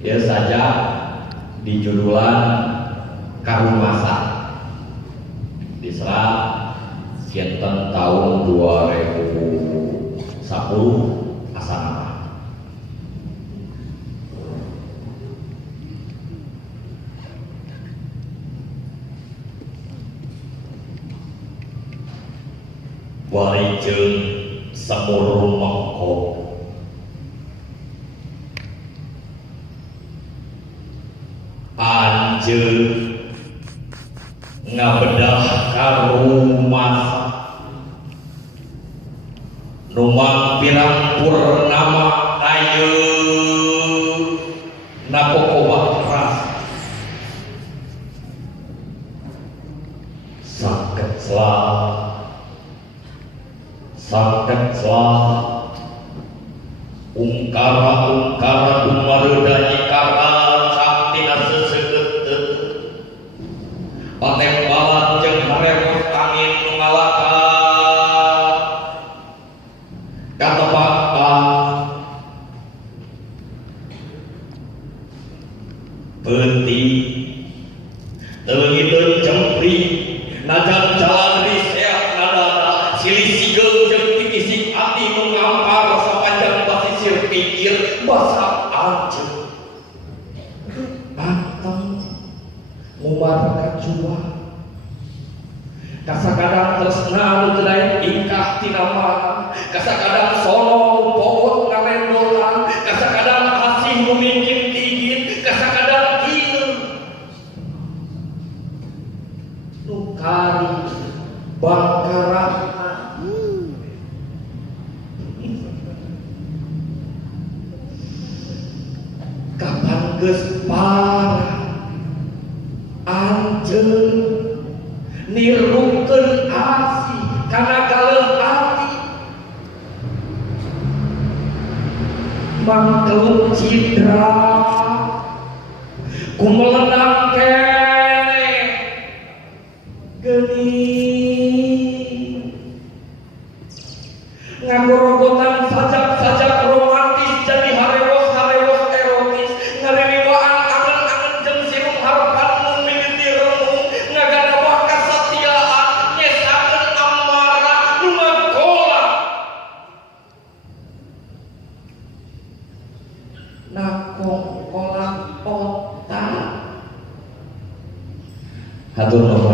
Ya saja di judulan Karumasa diserah sinten tahun 2010 asana warijeng semur mengko anjeun ngabedah karumasa numang pirang purnama ayeuna napokoma ras saged selamat ungkara dumaruda nyikara saktina seseukeut patembalan jeung harewos angin nu ngalaka katepatan penting teungiteun cempri najan jalan riseak nadana silih sigel jeung tipisik ati nu ngampar sapanjang basisir pikir basa anjeun anteng ngubarkan jua kasakadang tresna nu teu daek ingkah tina mana kasakadang sono nu poot ngalendolan kasakadang asih nu mingkin digin kasakadang kieu nu kari bangkaratna kapan geus parah anjeun nirukeun asih kana galeuh ati mangkeun cidra kumelenang kene geuning ngagorogotan sajak-sajak romantis jadi harewos erotis ngaririwaan angen-angen jeung sirum harapan mun mimiti renung ngagadawah kasatiaan nyesakeun amarah nu ngagola nakong kolak otak hatur nuhun